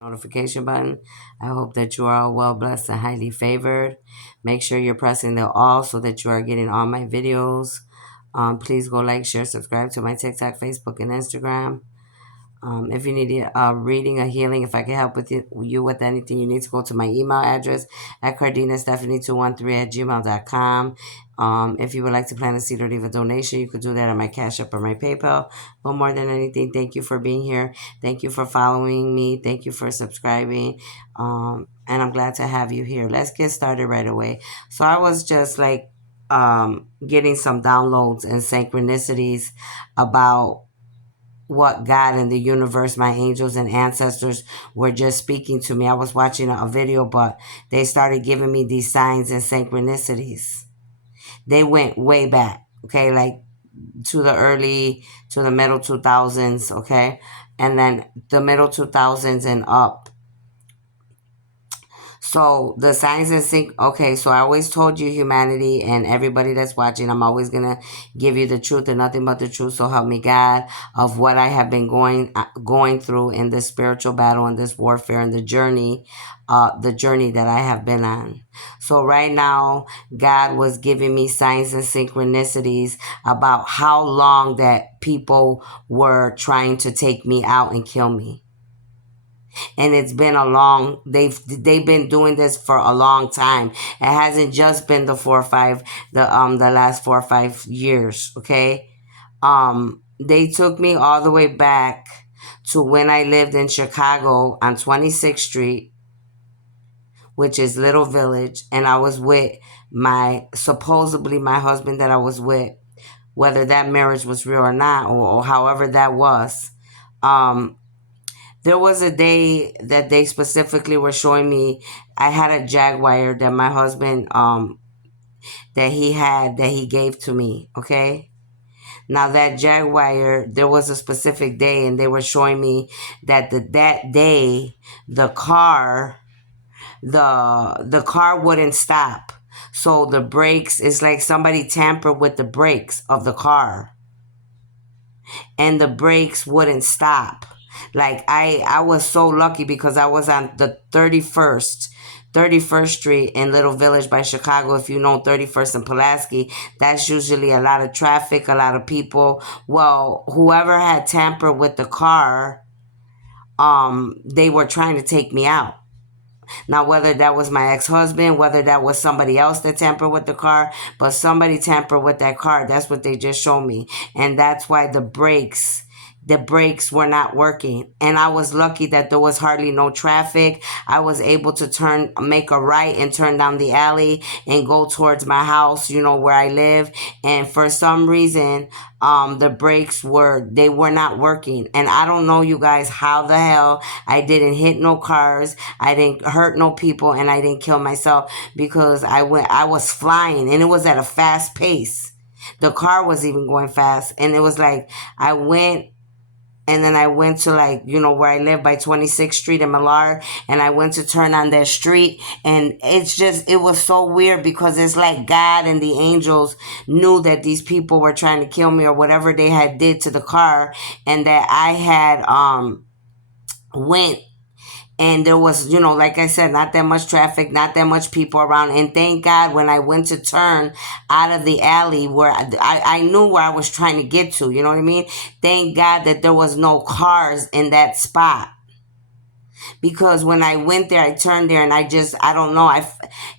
notification button. I hope that you are all well blessed and highly favored. Make sure you're pressing the all so that you are getting all my videos. Please go like, share, subscribe to my TikTok, Facebook, and Instagram. If you need a reading, a healing, if I can help with you with anything, you need to go to my email address at cardinastephanie213@gmail.com. If you would like to plant a seed or leave a donation, you could do that on my Cash App or my PayPal. But more than anything, thank you for being here. Thank you for following me. Thank you for subscribing. And I'm glad to have you here. Let's get started right away. So I was just like getting some downloads and synchronicities about what God and the universe, my angels and ancestors were just speaking to me. I was watching a video, but they started giving me these signs and synchronicities. They went way back, okay, like to the middle 2000s, okay, and then the middle 2000s and up. So the signs and sync. Okay, so I always told you, humanity and everybody that's watching, I'm always gonna give you the truth and nothing but the truth. So help me God, of what I have been going through in this spiritual battle and this warfare and the journey that I have been on. So right now, God was giving me signs and synchronicities about how long that people were trying to take me out and kill me. And it's been they've been doing this for a long time. It hasn't just been the last 4 or 5 years, okay? They took me all the way back to when I lived in Chicago on 26th Street, which is Little Village, and I was with supposedly my husband that I was with, whether that marriage was real or not, or however that was. There was a day that they specifically were showing me. I had a Jaguar that my husband that he gave to me, okay? Now that Jaguar, there was a specific day and they were showing me that that day the car wouldn't stop. So the brakes, it's like somebody tampered with the brakes of the car and the brakes wouldn't stop. Like I was so lucky because I was on the 31st Street in Little Village by Chicago. If you know 31st and Pulaski, that's usually a lot of traffic, a lot of people. Well, whoever had tampered with the car, they were trying to take me out. Now, whether that was my ex-husband, whether that was somebody else that tampered with the car, but somebody tampered with that car. That's what they just showed me. And that's why the brakes were not working. And I was lucky that there was hardly no traffic. I was able to make a right and turn down the alley and go towards my house, where I live. And for some reason, the brakes were not working. And I don't know, you guys, how the hell I didn't hit no cars, I didn't hurt no people, and I didn't kill myself, because I was flying and it was at a fast pace. The car was even going fast, and it was like I went. And then I went to where I live by 26th Street in Millard, and I went to turn on that street, and it was so weird because it's like God and the angels knew that these people were trying to kill me or whatever they had did to the car, and that I had went. And there was, like I said, not that much traffic, not that much people around. And thank God when I went to turn out of the alley where I knew where I was trying to get to, you know what I mean? Thank God that there was no cars in that spot. Because when I went there, I turned there and I don't know,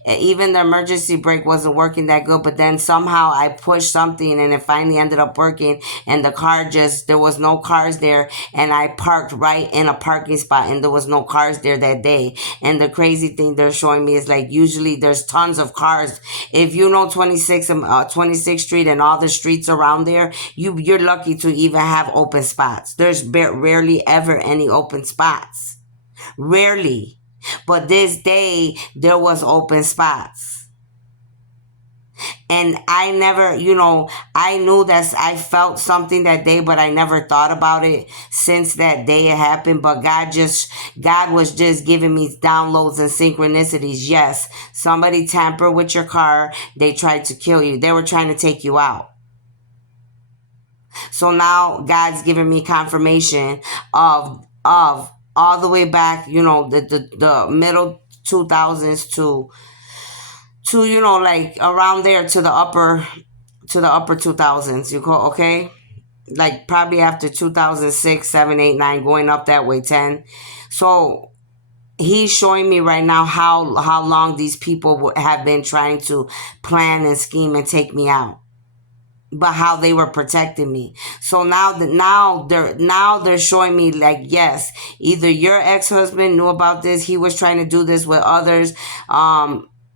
even the emergency brake wasn't working that good, but then somehow I pushed something and it finally ended up working, and the car there was no cars there, and I parked right in a parking spot and there was no cars there that day. And the crazy thing they're showing me is usually there's tons of cars. If you know 26th Street and all the streets around there, you're lucky to even have open spots. There's rarely ever any open spots. Rarely. But this day there was open spots. And I never, I knew that I felt something that day, but I never thought about it since that day it happened. But God was just giving me downloads and synchronicities. Yes, somebody tampered with your car. They tried to kill you. They were trying to take you out. So now God's giving me confirmation of all the way back, the middle 2000s to like around there to the upper 2000s. You call okay, like probably after 2006, 7, 8, 9, going up that way 10. So he's showing me right now how long these people have been trying to plan and scheme and take me out, but how they were protecting me. So now they're showing me like, yes, either your ex-husband knew about this, he was trying to do this with others,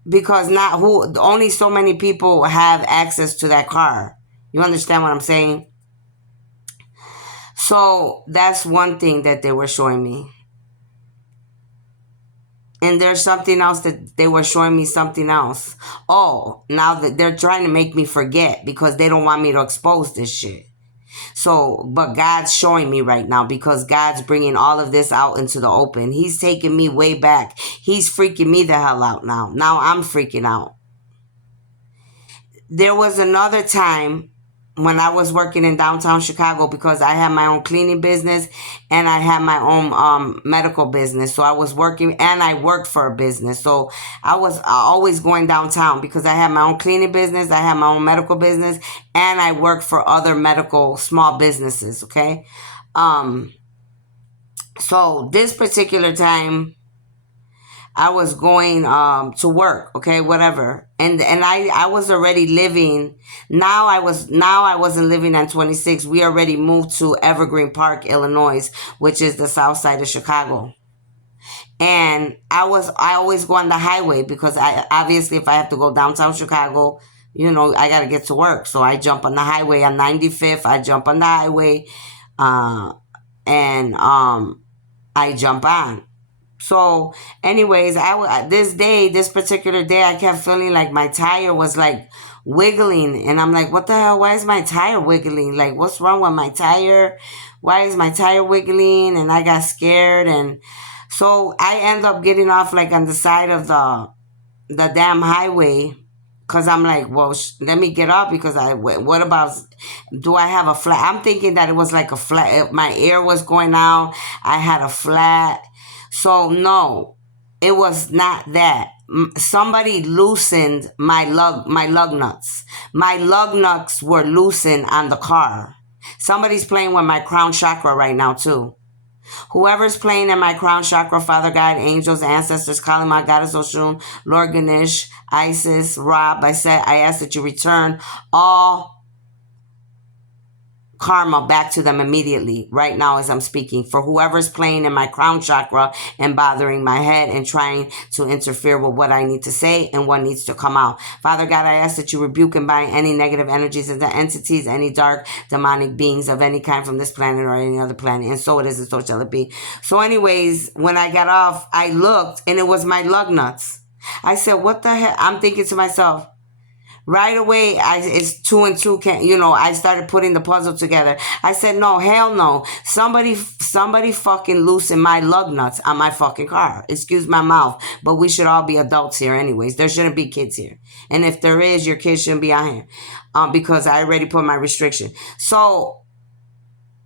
because not who only so many people have access to that car. You understand what I'm saying? So that's one thing that they were showing me. And there's something else that they were showing me, something else. Oh, now that they're trying to make me forget because they don't want me to expose this shit. So, but God's showing me right now because God's bringing all of this out into the open. He's taking me way back. He's freaking me the hell out now. Now I'm freaking out. There was another time when I was working in downtown Chicago because I had my own cleaning business and I had my own medical business. So I was working and I worked for a business. So I was always going downtown because I had my own cleaning business, I had my own medical business, and I worked for other medical small businesses. Okay. So this particular time I was going to work, okay, whatever. And I was already living. Now I wasn't living on 26. We already moved to Evergreen Park, Illinois, which is the south side of Chicago. And I always go on the highway because I obviously if I have to go downtown Chicago, I got to get to work. So I jump on the highway on 95th. I jump on the highway and I jump on. So, anyways, this particular day, I kept feeling like my tire was like wiggling, and I'm like, "What the hell? Why is my tire wiggling? Like, what's wrong with my tire? Why is my tire wiggling?" And I got scared, and so I end up getting off like on the side of the damn highway, cause I'm like, well, let me get off because what about, do I have a flat? I'm thinking that it was like a flat. My air was going out. I had a flat. So no, it was not that. Somebody loosened my lug nuts. My lug nuts were loosened on the car. Somebody's playing with my crown chakra right now too. Whoever's playing in my crown chakra, Father God, angels, ancestors, Kali Ma, Goddess Oshun, Lord Ganesh, Isis, Rob, I ask that you return all karma back to them immediately right now as I'm speaking, for whoever's playing in my crown chakra and bothering my head and trying to interfere with what I need to say and what needs to come out. Father God, I ask that you rebuke and bind any negative energies and the entities, any dark demonic beings of any kind from this planet or any other planet, and so it is and so shall it be. So anyways, when I got off, I looked and it was my lug nuts. I said, what the heck? I'm thinking to myself, right away, it's two and two. I started putting the puzzle together. I said, no, hell no. Somebody fucking loosen my lug nuts on my fucking car. Excuse my mouth, but we should all be adults here anyways. There shouldn't be kids here. And if there is, your kids shouldn't be on here. Because I already put my restriction. So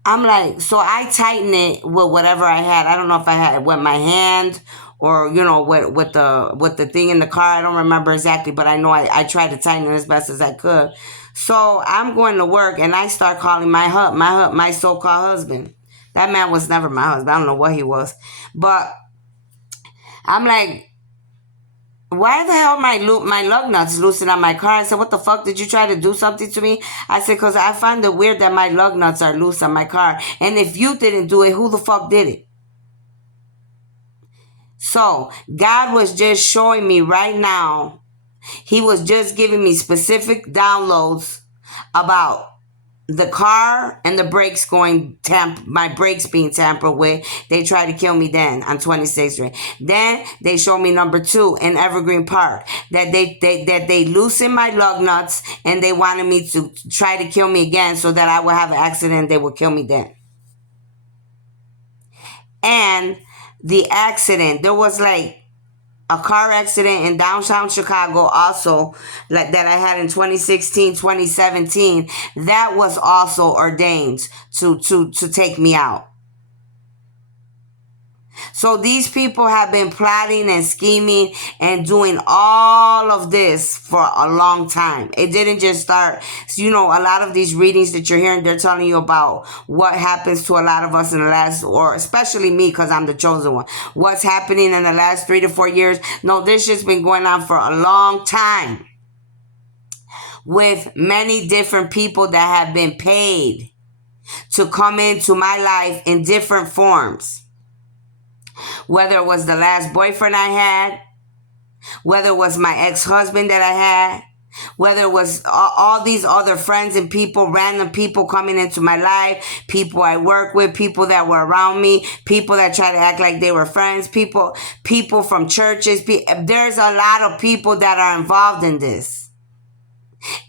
I'm like, so I tighten it with whatever I had. I don't know if I had it with my hand or with the thing in the car. I don't remember exactly, but I know I tried to tighten it as best as I could. So I'm going to work and I start calling my so-called husband. That man was never my husband. I don't know what he was, but I'm like, why the hell my lug nuts loosened on my car? I said, what the fuck? Did you try to do something to me? I said, because I find it weird that my lug nuts are loose on my car. And if you didn't do it, who the fuck did it? So God was just showing me right now. He was just giving me specific downloads about the car and the brakes my brakes being tampered with. They tried to kill me then on 26th Street. Then they showed me number 2 in Evergreen Park that they loosened my lug nuts and they wanted me to try to kill me again so that I would have an accident. They would kill me then. And the accident, there was like a car accident in downtown Chicago also, like that I had in 2016, 2017. That was also ordained to take me out. So these people have been plotting and scheming and doing all of this for a long time. It didn't just start. You know, a lot of these readings that you're hearing, they're telling you about what happens to a lot of us in the last, or especially me, because I'm the chosen one. What's happening in the last 3 to 4 years. No, this shit's been going on for a long time, with many different people that have been paid to come into my life in different forms. Whether it was the last boyfriend I had, whether it was my ex-husband that I had, whether it was all these other friends and people, random people coming into my life, people I work with, people that were around me, people that try to act like they were friends, people from churches. There's a lot of people that are involved in this.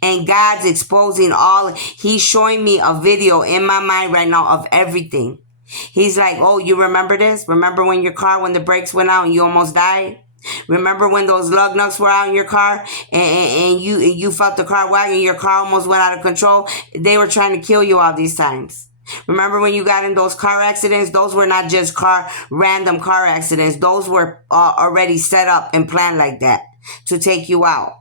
And God's exposing all. He's showing me a video in my mind right now of everything. He's like, oh, you remember this? Remember when the brakes went out and you almost died? Remember when those lug nuts were out in your car and you felt the car wagging, your car almost went out of control? They were trying to kill you all these times. Remember when you got in those car accidents? Those were not just random car accidents. Those were already set up and planned like that to take you out.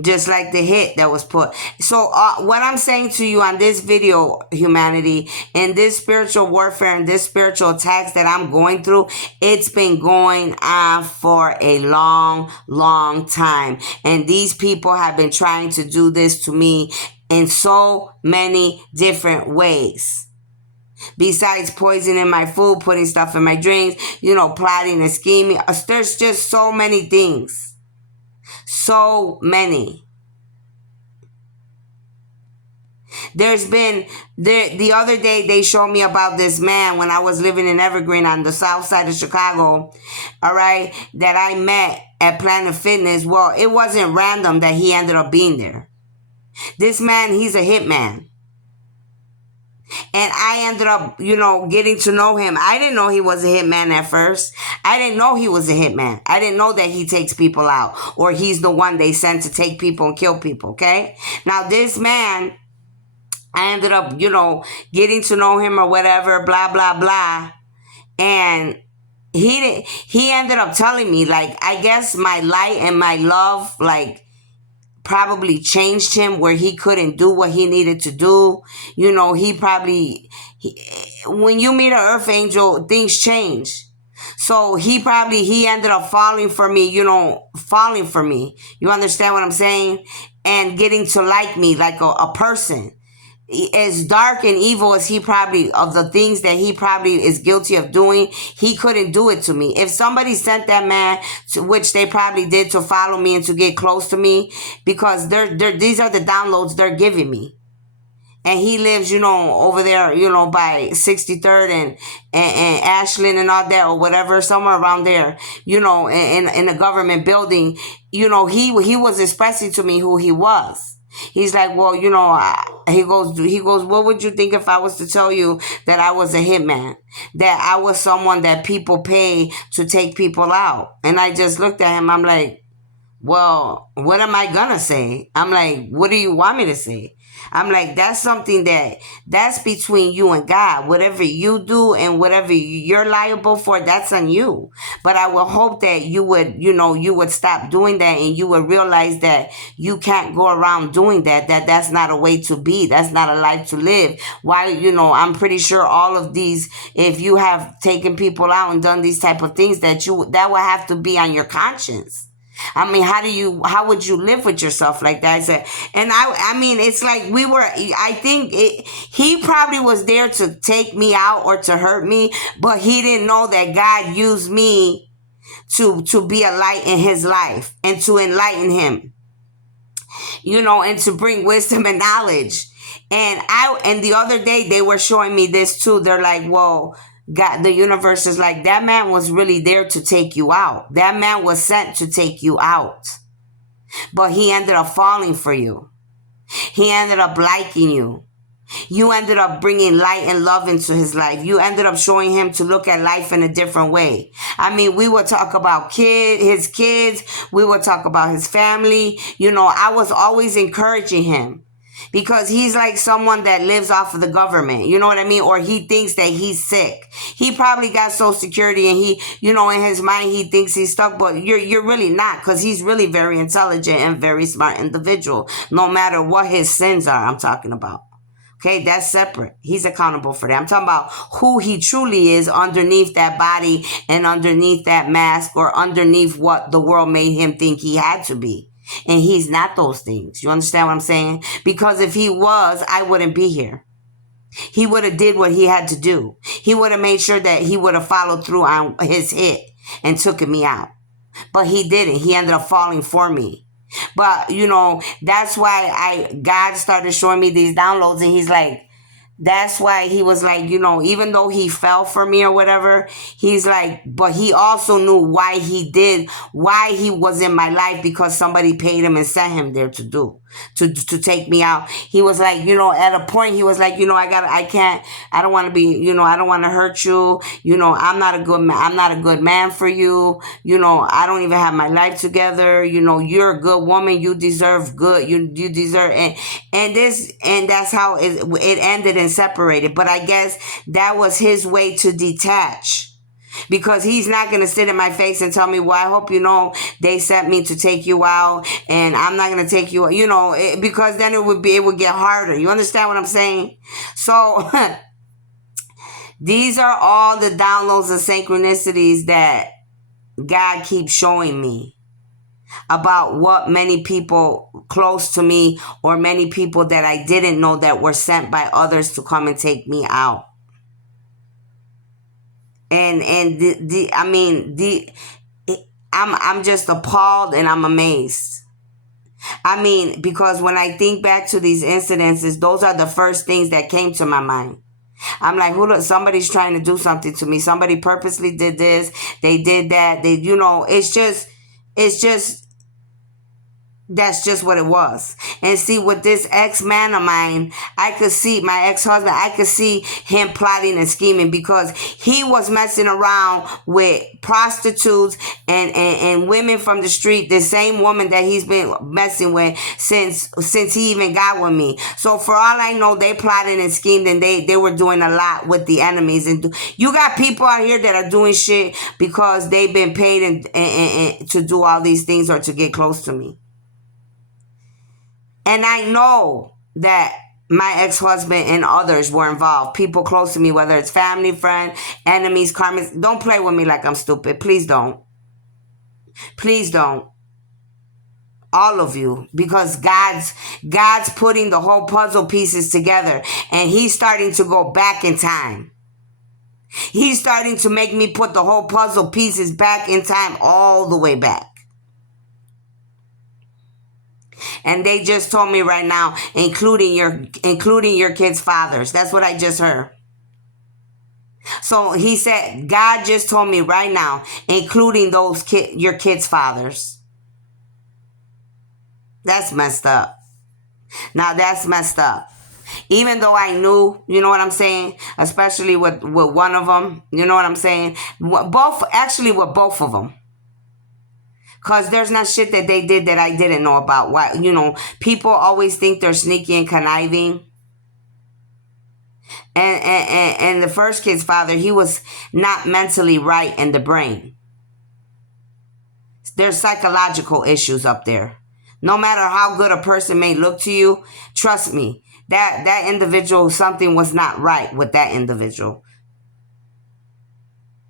Just like the hit that was put. So what I'm saying to you on this video, humanity, in this spiritual warfare and this spiritual attacks that I'm going through, it's been going on for a long, long time. And these people have been trying to do this to me in so many different ways. Besides poisoning my food, putting stuff in my drinks, plotting and scheming. There's just so many things. So many. There's been, the other day they showed me about this man when I was living in Evergreen on the south side of Chicago, all right, that I met at Planet Fitness. Well, it wasn't random that he ended up being there. This man, he's a hitman. And I ended up, getting to know him. I didn't know he was a hitman at first. I didn't know he was a hitman. I didn't know that he takes people out, or he's the one they send to take people and kill people, okay? Now, this man, I ended up, getting to know him or whatever, blah, blah, blah. And he ended up telling me, like, I guess my light and my love, like, probably changed him where he couldn't do what he needed to do. When you meet an earth angel, things change. So he ended up falling for me. You understand what I'm saying? And getting to like me like a person. As dark and evil as of the things that he probably is guilty of doing, he couldn't do it to me. If somebody sent that man, which they probably did, to follow me and to get close to me, because these are the downloads they're giving me. And he lives, over there, by 63rd and Ashland and all that, or whatever, somewhere around there, in a government building. He was expressing to me who he was. He's like, well, he goes, what would you think if I was to tell you that I was a hitman? That I was someone that people pay to take people out? And I just looked at him. I'm like, well, what am I gonna say? I'm like, what do you want me to say? I'm like, that's something that's between you and God. Whatever you do and whatever you're liable for, that's on you. But I will hope that you would stop doing that, and you would realize that you can't go around doing that that's not a way to be. That's not a life to live. Why, I'm pretty sure all of these, if you have taken people out and done these type of things, that will have to be on your conscience. I mean, how would you live with yourself like that? I said, and I mean, it's like he probably was there to take me out or to hurt me, but he didn't know that God used me to be a light in his life and to enlighten him, and to bring wisdom and knowledge. And the other day they were showing me this too. They're like, well, God, the universe is like, that man was really there to take you out. That man was sent to take you out. But he ended up falling for you. He ended up liking you. You ended up bringing light and love into his life. You ended up showing him to look at life in a different way. I mean, we would talk about his kids. We would talk about his family. I was always encouraging him. because he's like someone that lives off of the government. You know what I mean? Or he thinks that he's sick. He probably got Social Security and he, you know, in his mind, he thinks he's stuck, but you're really not, because he's really very intelligent and very smart individual, no matter what his sins are. I'm talking about. Okay, that's separate. He's accountable for that. I'm talking about who he truly is underneath that body and underneath that mask, or underneath what the world made him think he had to be. And he's not those things. You understand what I'm saying? Because if he was, I wouldn't be here. He would have did what he had to do. He would have made sure that he would have followed through on his hit and took me out. But he didn't. He ended up falling for me. But, you know, that's why God started showing me these downloads, and he's like, that's why he was like, you know, even though he fell for me or whatever, he's like, but he also knew why he was in my life, because somebody paid him and sent him there to take me out. He was like, you know, at a point he was like, you know, I don't want to be, you know, I don't want to hurt you. You know, I'm not a good man for you. You know, I don't even have my life together. You know, you're a good woman. You deserve good. You deserve, and that's how it ended and separated. But I guess that was his way to detach. Because he's not going to sit in my face and tell me, well, I hope you know they sent me to take you out, and I'm not going to take you, you know, because then it would get harder. You understand what I'm saying? So these are all the downloads and synchronicities that God keeps showing me about what many people close to me, or many people that I didn't know, that were sent by others to come and take me out. And I'm just appalled and I'm amazed. I mean, because when I think back to these incidences, those are the first things that came to my mind. I'm like, somebody's trying to do something to me. Somebody purposely did this. They did that. You know, it's just that's just what it was. And see, with this ex-man of mine, I could see, my ex-husband, I could see him plotting and scheming, because he was messing around with prostitutes and women from the street, the same woman that he's been messing with since he even got with me. So for all I know, they plotted and schemed, and they were doing a lot with the enemies. And you got people out here that are doing shit because they've been paid and to do all these things, or to get close to me. And I know that my ex-husband and others were involved. People close to me, whether it's family, friend, enemies, karmas. Don't play with me like I'm stupid. Please don't. Please don't. All of you. Because God's putting the whole puzzle pieces together. And he's starting to go back in time. He's starting to make me put the whole puzzle pieces back in time, all the way back. And they just told me right now, including your kids' fathers. That's what I just heard. So he said, God just told me right now, including your kids' fathers. That's messed up. Now that's messed up. Even though I knew, you know what I'm saying? Especially with one of them, you know what I'm saying? With both of them. Because there's not shit that they did that I didn't know about. Why, you know, people always think they're sneaky and conniving. And the first kid's father, he was not mentally right in the brain. There's psychological issues up there. No matter how good a person may look to you, trust me, that individual, something was not right with that individual.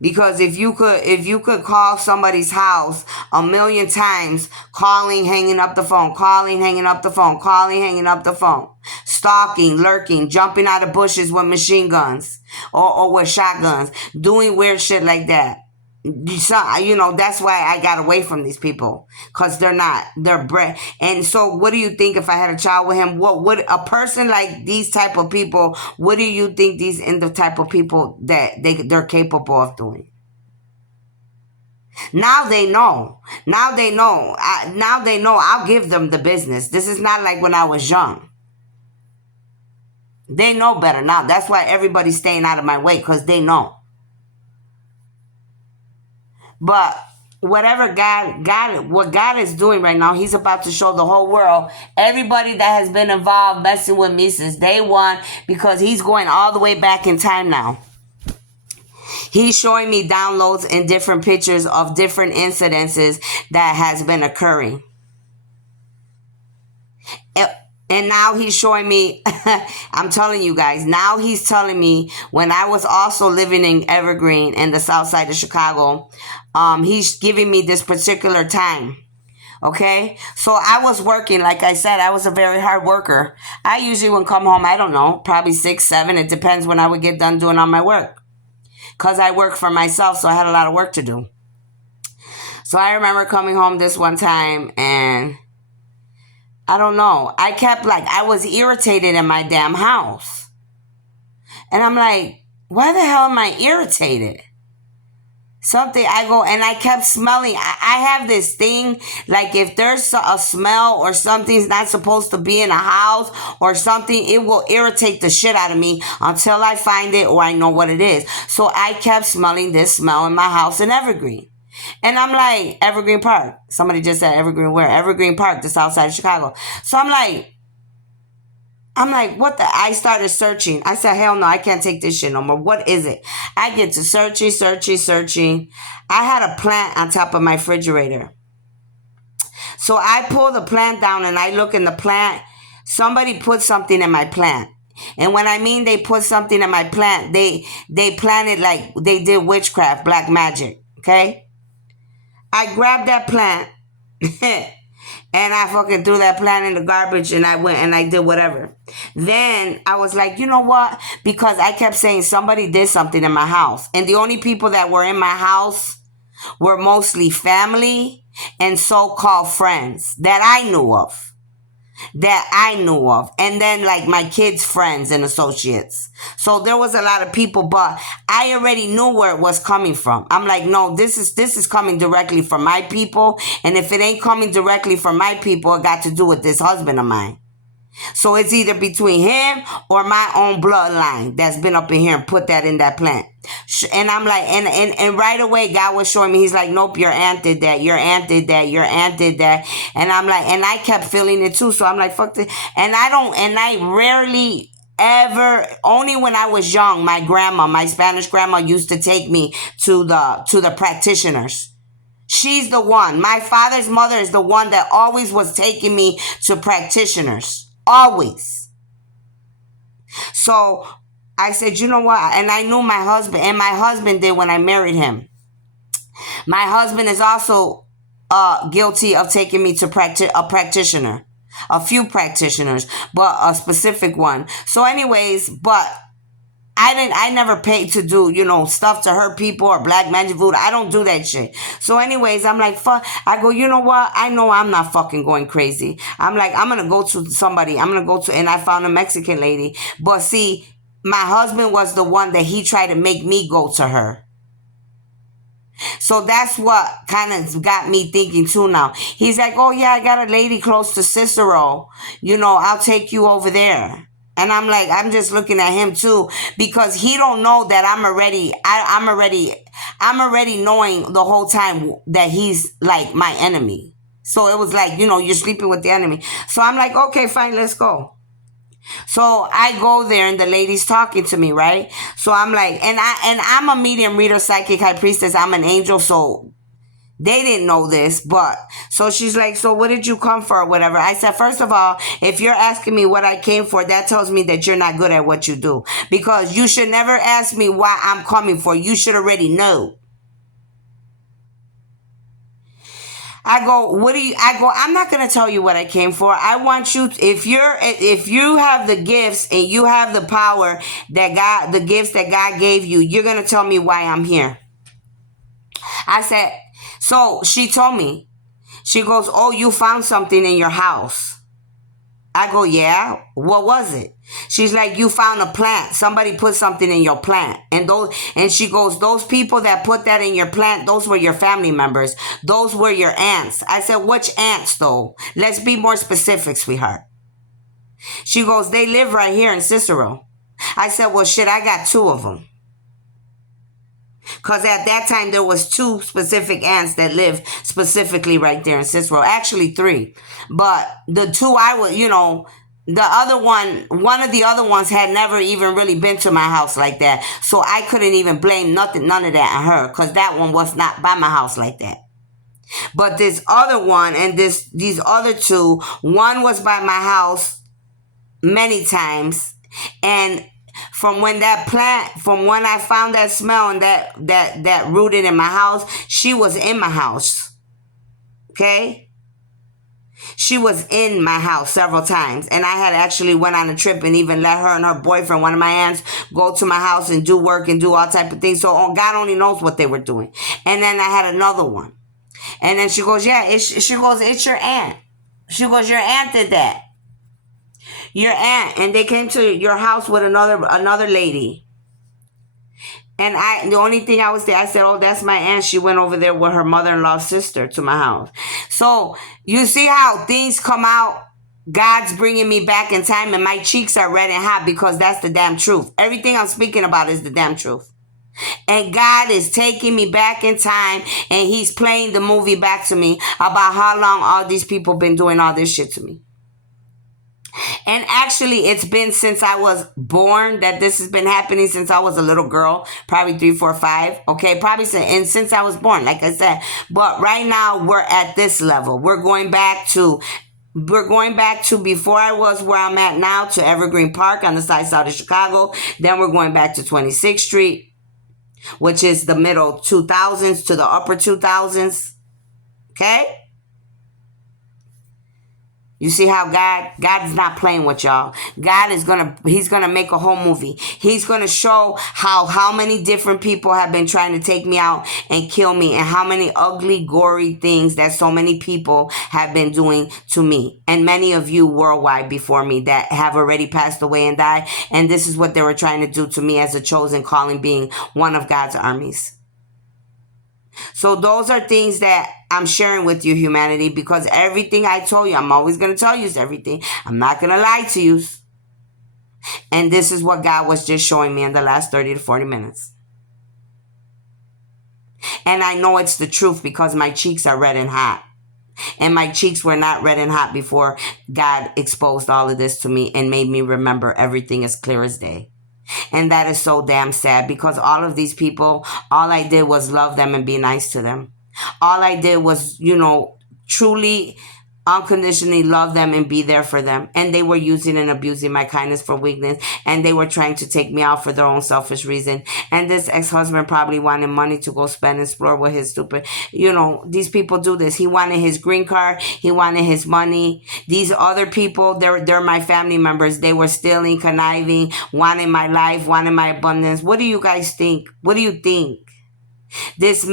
Because if you could call somebody's house a million times, calling, hanging up the phone, calling, hanging up the phone, calling, hanging up the phone, stalking, lurking, jumping out of bushes with machine guns or with shotguns, doing weird shit like that. You know, that's why I got away from these people, because they're bred. And so what do you think if I had a child with him? What would a person like these type of people, what do you think these in the type of people that they're capable of doing? Now they know. Now they know. Now they know I'll give them the business. This is not like when I was young. They know better now. That's why everybody's staying out of my way, because they know. But whatever what God is doing right now, he's about to show the whole world, everybody that has been involved messing with me since day one, because he's going all the way back in time now. He's showing me downloads and different pictures of different incidences that has been occurring. And now he's showing me, I'm telling you guys, now he's telling me when I was also living in Evergreen in the south side of Chicago, he's giving me this particular time. Okay, so I was working, like I said, I was a very hard worker. I usually would come home, I don't know, probably 6, 7. It depends when I would get done doing all my work. Because I work for myself, so I had a lot of work to do. So I remember coming home this one time, and I don't know, I kept like, I was irritated in my damn house. And I'm like, why the hell am I irritated? Something, I go, and I kept smelling. I have this thing, like if there's a smell or something's not supposed to be in a house or something, it will irritate the shit out of me until I find it or I know what it is. So I kept smelling this smell in my house in Evergreen. And I'm like, Evergreen Park. Somebody just said Evergreen where? Evergreen Park, the south side of Chicago. So I'm like, what the? I started searching. I said, hell no, I can't take this shit no more. What is it? I get to searching. I had a plant on top of my refrigerator. So I pull the plant down and I look in the plant. Somebody put something in my plant. And when I mean they put something in my plant, they planted like they did witchcraft, black magic. Okay? I grabbed that plant. And I fucking threw that plant in the garbage and I went and I did whatever. Then I was like, you know what? Because I kept saying somebody did something in my house. And the only people that were in my house were mostly family and so-called friends that I knew of. And then like my kids' friends and associates. So there was a lot of people, but I already knew where it was coming from. I'm like, no, this is coming directly from my people. And if it ain't coming directly from my people, it got to do with this husband of mine. So it's either between him or my own bloodline that's been up in here and put that in that plant. And I'm like, and right away, God was showing me, he's like, nope, your aunt did that, your aunt did that, your aunt did that. And I'm like, and I kept feeling it too. So I'm like, fuck this. And I rarely ever, only when I was young, my Spanish grandma used to take me to the practitioners. She's the one. My father's mother is the one that always was taking me to practitioners. Always. So I said, you know what? And I knew my husband, and my husband did when I married him. My husband is also guilty of taking me to a practitioner. A few practitioners, but a specific one. So anyways, but I never paid to do, stuff to hurt people or black magic voodoo. I don't do that shit. So anyways, I'm like, fuck. I go, you know what? I know I'm not fucking going crazy. I'm like, I'm going to go to somebody. And I found a Mexican lady. But see, my husband was the one that he tried to make me go to her. So that's what kind of got me thinking too now. He's like, oh yeah, I got a lady close to Cicero. I'll take you over there. And I'm like, I'm just looking at him too, because he don't know that I'm already knowing the whole time that he's like my enemy. So it was like, you're sleeping with the enemy. So I'm like, okay, fine, let's go. So I go there and the lady's talking to me, right? So I'm like, and I'm a medium reader, psychic, high priestess. I'm an angel, so they didn't know this, but so she's like, so what did you come for or whatever? I said, first of all, if you're asking me what I came for, that tells me that you're not good at what you do, because you should never ask me why I'm coming for. You should already know. I go, I'm not going to tell you what I came for. I want you, if you have the gifts and you have the power the gifts that God gave you, you're going to tell me why I'm here. I said, so she told me, she goes, oh, you found something in your house. I go, yeah, what was it? She's like, you found a plant. Somebody put something in your plant. And she goes, those people that put that in your plant, those were your family members. Those were your aunts. I said, which aunts though? Let's be more specific, sweetheart. She goes, they live right here in Cicero. I said, well, shit, I got 2 of them. Because at that time, there was 2 specific aunts that lived specifically right there in Cicero. Actually, 3. But the 2 I was, the other one of the other ones had never even really been to my house like that. So I couldn't even blame none of that on her, because that one was not by my house like that. But this other one and these other 2, one was by my house many times. And from when I found that smell and that rooted in my house, she was in my house. Okay? She was in my house several times. And I had actually went on a trip and even let her and her boyfriend, one of my aunts, go to my house and do work and do all type of things. So God only knows what they were doing. And then I had another one. And then she goes, yeah, it's your aunt. She goes, your aunt did that. Your aunt. And they came to your house with another lady. And the only thing I said, oh, that's my aunt. She went over there with her mother-in-law's sister to my house. So you see how things come out. God's bringing me back in time, and my cheeks are red and hot, because that's the damn truth. Everything I'm speaking about is the damn truth. And God is taking me back in time, and he's playing the movie back to me about how long all these people been doing all this shit to me. And actually, it's been since I was born that this has been happening, since I was a little girl, probably 3, 4, 5. Okay, probably since I was born, like I said. But right now, we're at this level. We're going back to before I was where I'm at now, to Evergreen Park on the side of Chicago. Then we're going back to 26th Street, which is the middle 2000s to the upper 2000s. Okay? You see how God is not playing with y'all. He's gonna make a whole movie. He's gonna show how many different people have been trying to take me out and kill me, and how many ugly, gory things that so many people have been doing to me. And many of you worldwide before me that have already passed away and died. And this is what they were trying to do to me as a chosen calling, being one of God's armies. So those are things that I'm sharing with you, humanity, because everything I told you, I'm always going to tell you is everything. I'm not going to lie to you. And this is what God was just showing me in the last 30 to 40 minutes. And I know it's the truth, because my cheeks are red and hot. And my cheeks were not red and hot before God exposed all of this to me and made me remember everything as clear as day. And that is so damn sad, because all of these people, all I did was love them and be nice to them. All I did was, truly, unconditionally love them and be there for them. And they were using and abusing my kindness for weakness. And they were trying to take me out for their own selfish reason. And this ex-husband probably wanted money to go spend and explore with his stupid, these people do this. He wanted his green card. He wanted his money. These other people, they're my family members. They were stealing, conniving, wanting my life, wanting my abundance. What do you guys think? What do you think? This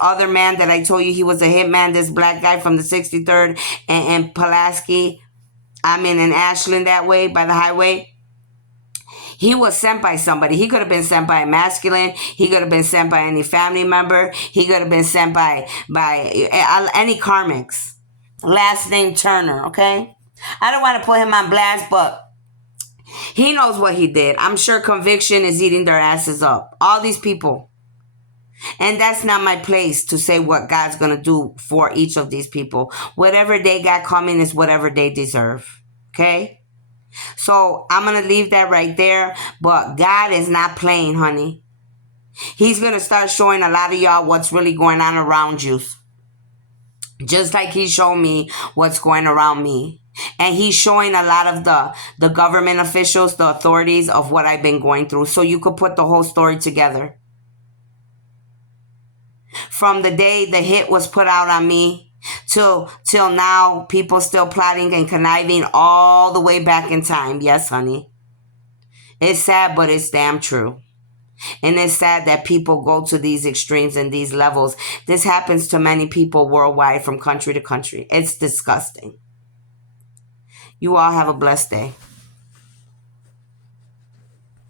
other man that I told you he was a hitman, this black guy from the 63rd and Pulaski, in Ashland that way, by the highway. He was sent by somebody. He could have been sent by a masculine. He could have been sent by any family member. He could have been sent by any karmics. Last name Turner, okay? I don't want to put him on blast, but he knows what he did. I'm sure conviction is eating their asses up. All these people. And that's not my place to say what God's going to do for each of these people. Whatever they got coming is whatever they deserve. Okay? So I'm going to leave that right there. But God is not playing, honey. He's going to start showing a lot of y'all what's really going on around you. Just like he showed me what's going around me. And he's showing a lot of the government officials, the authorities of what I've been going through. So you could put the whole story together. From the day the hit was put out on me till now, people still plotting and conniving all the way back in time. Yes, honey. It's sad, but it's damn true. And it's sad that people go to these extremes and these levels. This happens to many people worldwide from country to country. It's disgusting. You all have a blessed day.